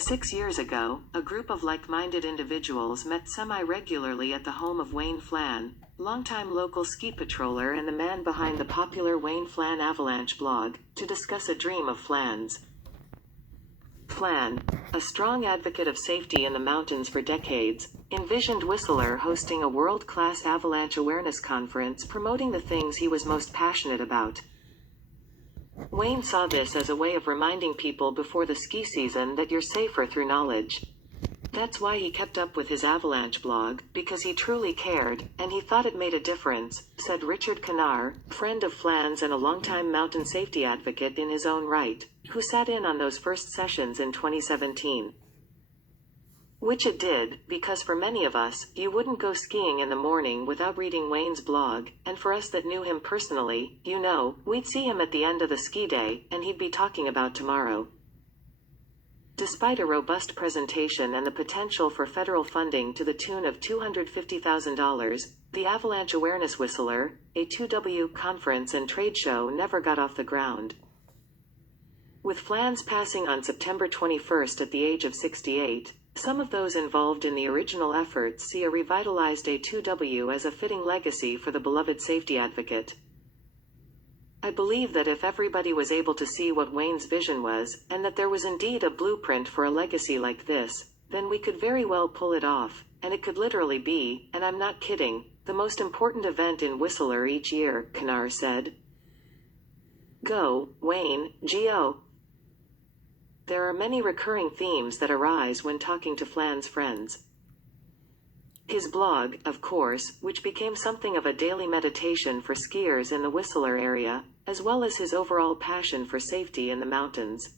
6 years ago, a group of like-minded individuals met semi-regularly at the home of Wayne Flan, longtime local ski patroller and the man behind the popular Wayne Flan Avalanche blog, to discuss a dream of Flan's. Flan, a strong advocate of safety in the mountains for decades, envisioned Whistler hosting a world-class avalanche awareness conference promoting the things he was most passionate about. Wayne saw this as a way of reminding people before the ski season that you're safer through knowledge. That's why he kept up with his avalanche blog, because he truly cared, and he thought it made a difference, said Richard Canar, friend of Flan's and a longtime mountain safety advocate in his own right, who sat in on those first sessions in 2017. Which it did, because for many of us, you wouldn't go skiing in the morning without reading Wayne's blog, and for us that knew him personally, we'd see him at the end of the ski day, and he'd be talking about tomorrow. Despite a robust presentation and the potential for federal funding to the tune of $250,000, the Avalanche Awareness Whistler, a 2W conference and trade show, never got off the ground. With Flan's passing on September 21st at the age of 68, some of those involved in the original efforts see a revitalized A2W as a fitting legacy for the beloved safety advocate. I believe that if everybody was able to see what Wayne's vision was, and that there was indeed a blueprint for a legacy like this, then we could very well pull it off, and it could literally be, and I'm not kidding, the most important event in Whistler each year, Canar said. Go, Wayne, Go! There are many recurring themes that arise when talking to Flan's friends. His blog, of course, which became something of a daily meditation for skiers in the Whistler area, as well as his overall passion for safety in the mountains.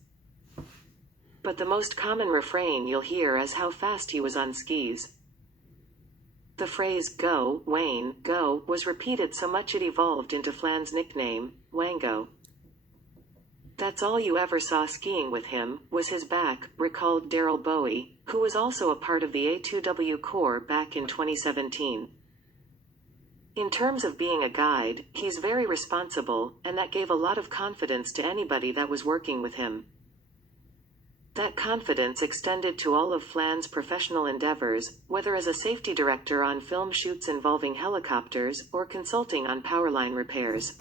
But the most common refrain you'll hear is how fast he was on skis. The phrase, "Go, Wayne, go," was repeated so much it evolved into Flan's nickname, Wango. That's all you ever saw skiing with him, was his back, recalled Daryl Bowie, who was also a part of the A2W Corps back in 2017. In terms of being a guide, he's very responsible, and that gave a lot of confidence to anybody that was working with him. That confidence extended to all of Flan's professional endeavors, whether as a safety director on film shoots involving helicopters, or consulting on powerline repairs.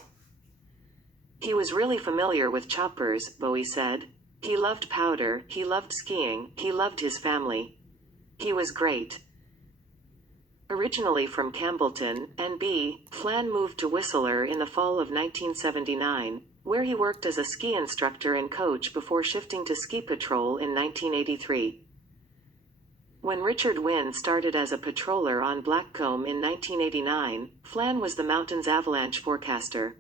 He was really familiar with choppers, Bowie said. He loved powder, he loved skiing, he loved his family. He was great. Originally from Campbellton, NB, Flan moved to Whistler in the fall of 1979, where he worked as a ski instructor and coach before shifting to ski patrol in 1983. When Richard Wynn started as a patroller on Blackcomb in 1989, Flan was the mountain's avalanche forecaster.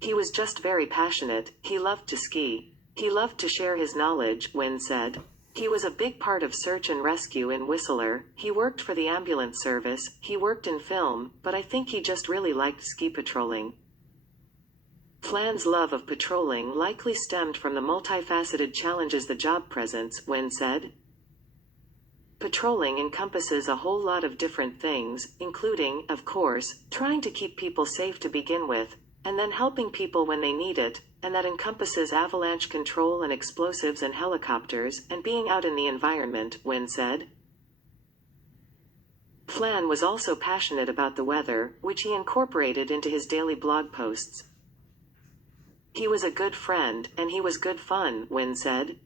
He was just very passionate, he loved to ski. He loved to share his knowledge, Wynn said. He was a big part of search and rescue in Whistler, he worked for the ambulance service, he worked in film, but I think he just really liked ski patrolling. Flan's love of patrolling likely stemmed from the multifaceted challenges the job presents, Wynn said. Patrolling encompasses a whole lot of different things, including, of course, trying to keep people safe to begin with, and then helping people when they need it, and that encompasses avalanche control and explosives and helicopters, and being out in the environment, Wynn said. Flan was also passionate about the weather, which he incorporated into his daily blog posts. He was a good friend, and he was good fun, Wynn said.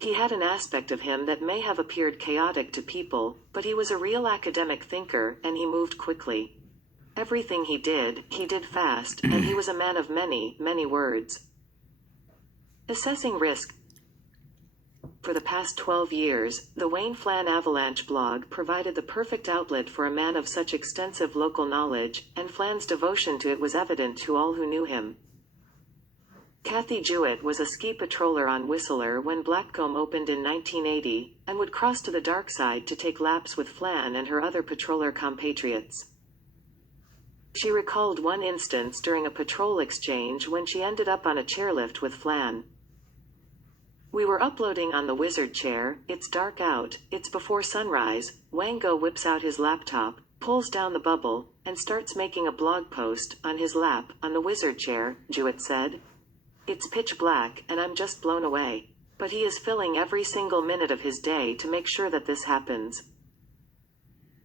He had an aspect of him that may have appeared chaotic to people, but he was a real academic thinker, and he moved quickly. Everything he did fast, and he was a man of many, many words. Assessing risk. For the past 12 years, the Wayne Flan Avalanche blog provided the perfect outlet for a man of such extensive local knowledge, and Flan's devotion to it was evident to all who knew him. Kathy Jewett was a ski patroller on Whistler when Blackcomb opened in 1980, and would cross to the dark side to take laps with Flan and her other patroller compatriots. She recalled one instance during a patrol exchange when she ended up on a chairlift with Flan. We were uploading on the wizard chair, it's dark out, it's before sunrise, Wango whips out his laptop, pulls down the bubble, and starts making a blog post, on his lap, on the wizard chair, Jewett said. It's pitch black, and I'm just blown away. But he is filling every single minute of his day to make sure that this happens.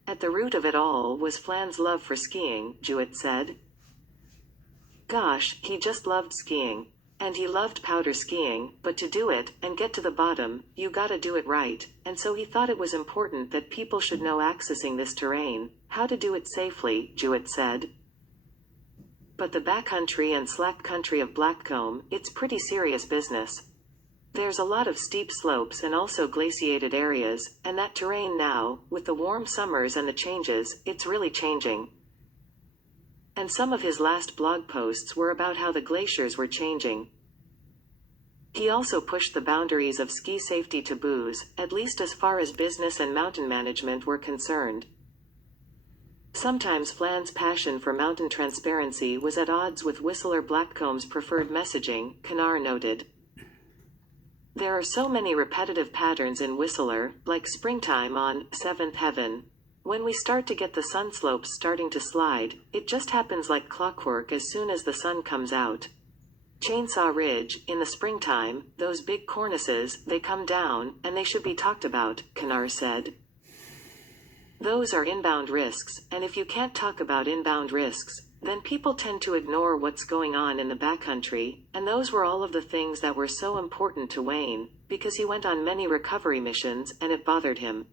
At the root of it all was Flan's love for skiing, Jewett said. Gosh, he just loved skiing. And he loved powder skiing, but to do it, and get to the bottom, you gotta do it right, and so he thought it was important that people should know accessing this terrain, how to do it safely, Jewett said. But the backcountry and slack country of Blackcomb, it's pretty serious business. There's a lot of steep slopes and also glaciated areas, and that terrain now, with the warm summers and the changes, it's really changing. And some of his last blog posts were about how the glaciers were changing. He also pushed the boundaries of ski safety taboos, at least as far as business and mountain management were concerned. Sometimes Flan's passion for mountain transparency was at odds with Whistler Blackcomb's preferred messaging, Kanar noted. There are so many repetitive patterns in Whistler, like springtime on 7th Heaven. When we start to get the sun slopes starting to slide, it just happens like clockwork as soon as the sun comes out. Chainsaw Ridge, in the springtime, those big cornices, they come down, and they should be talked about, Kanar said. Those are inbound risks, and if you can't talk about inbound risks, then people tend to ignore what's going on in the backcountry, and those were all of the things that were so important to Wayne, because he went on many recovery missions, and it bothered him.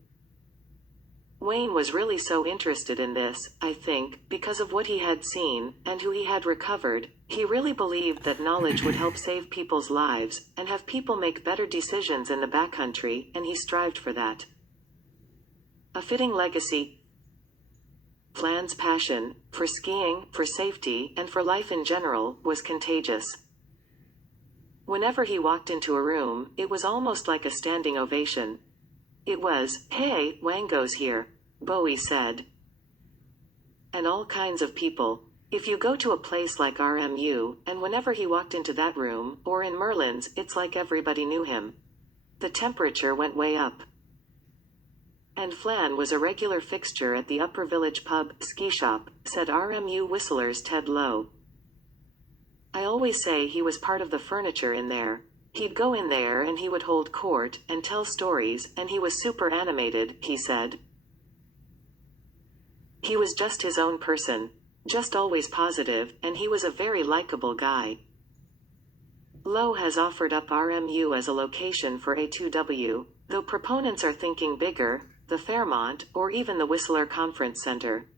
Wayne was really so interested in this, I think, because of what he had seen, and who he had recovered. He really believed that knowledge would help save people's lives, and have people make better decisions in the backcountry, and he strived for that. A fitting legacy. Flan's passion, for skiing, for safety, and for life in general, was contagious. Whenever he walked into a room, it was almost like a standing ovation. It was, "Hey, Wango's here," Bowie said. And all kinds of people. If you go to a place like RMU, and whenever he walked into that room, or in Merlin's, it's like everybody knew him. The temperature went way up. And Flan was a regular fixture at the Upper Village Pub, ski shop, said RMU Whistler's Ted Lowe. I always say he was part of the furniture in there. He'd go in there and he would hold court, and tell stories, and he was super animated, he said. He was just his own person. Just always positive, and he was a very likable guy. Lowe has offered up RMU as a location for A2W, though proponents are thinking bigger, the Fairmont, or even the Whistler Conference Center.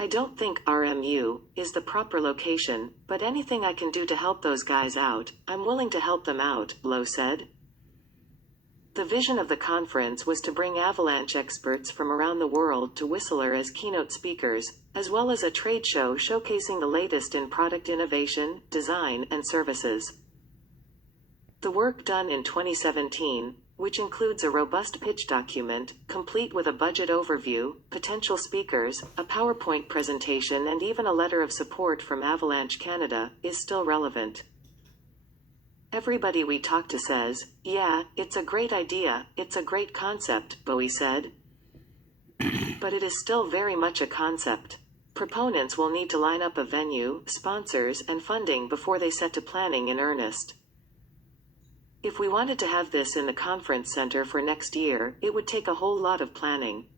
I don't think RMU is the proper location, but anything I can do to help those guys out, I'm willing to help them out, Lowe said. The vision of the conference was to bring avalanche experts from around the world to Whistler as keynote speakers, as well as a trade show showcasing the latest in product innovation, design, and services. The work done in 2017, which includes a robust pitch document, complete with a budget overview, potential speakers, a PowerPoint presentation and even a letter of support from Avalanche Canada, is still relevant. Everybody we talk to says, "Yeah, it's a great idea, it's a great concept," Bowie said. But it is still very much a concept. Proponents will need to line up a venue, sponsors, and funding before they set to planning in earnest. If we wanted to have this in the conference center for next year, it would take a whole lot of planning.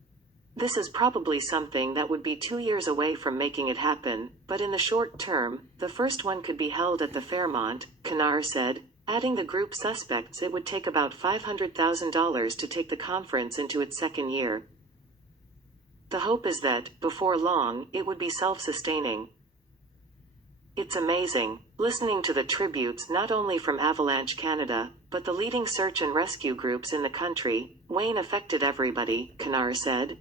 This is probably something that would be 2 years away from making it happen, but in the short term, the first one could be held at the Fairmont, Kanar said. Adding the group suspects, it would take about $500,000 to take the conference into its second year. The hope is that, before long, it would be self-sustaining. It's amazing, listening to the tributes not only from Avalanche Canada, but the leading search and rescue groups in the country. Wayne affected everybody, Kanar said.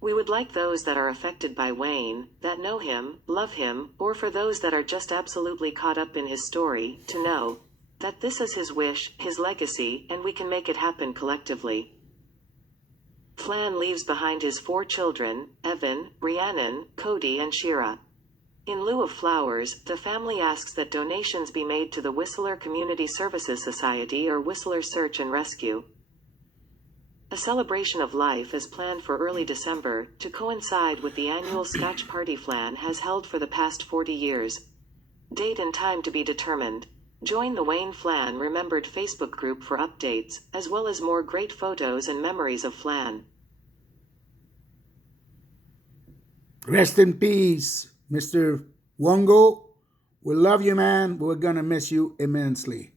We would like those that are affected by Wayne, that know him, love him, or for those that are just absolutely caught up in his story, to know that this is his wish, his legacy, and we can make it happen collectively. Flan leaves behind his 4 children, Evan, Rhiannon, Cody and Shira. In lieu of flowers, the family asks that donations be made to the Whistler Community Services Society or Whistler Search and Rescue. A celebration of life is planned for early December, to coincide with the annual Scotch party Flan has held for the past 40 years. Date and time to be determined. Join the Wayne Flan Remembered Facebook group for updates, as well as more great photos and memories of Flan. Rest in peace, Mr. Wango. We love you, man. We're going to miss you immensely.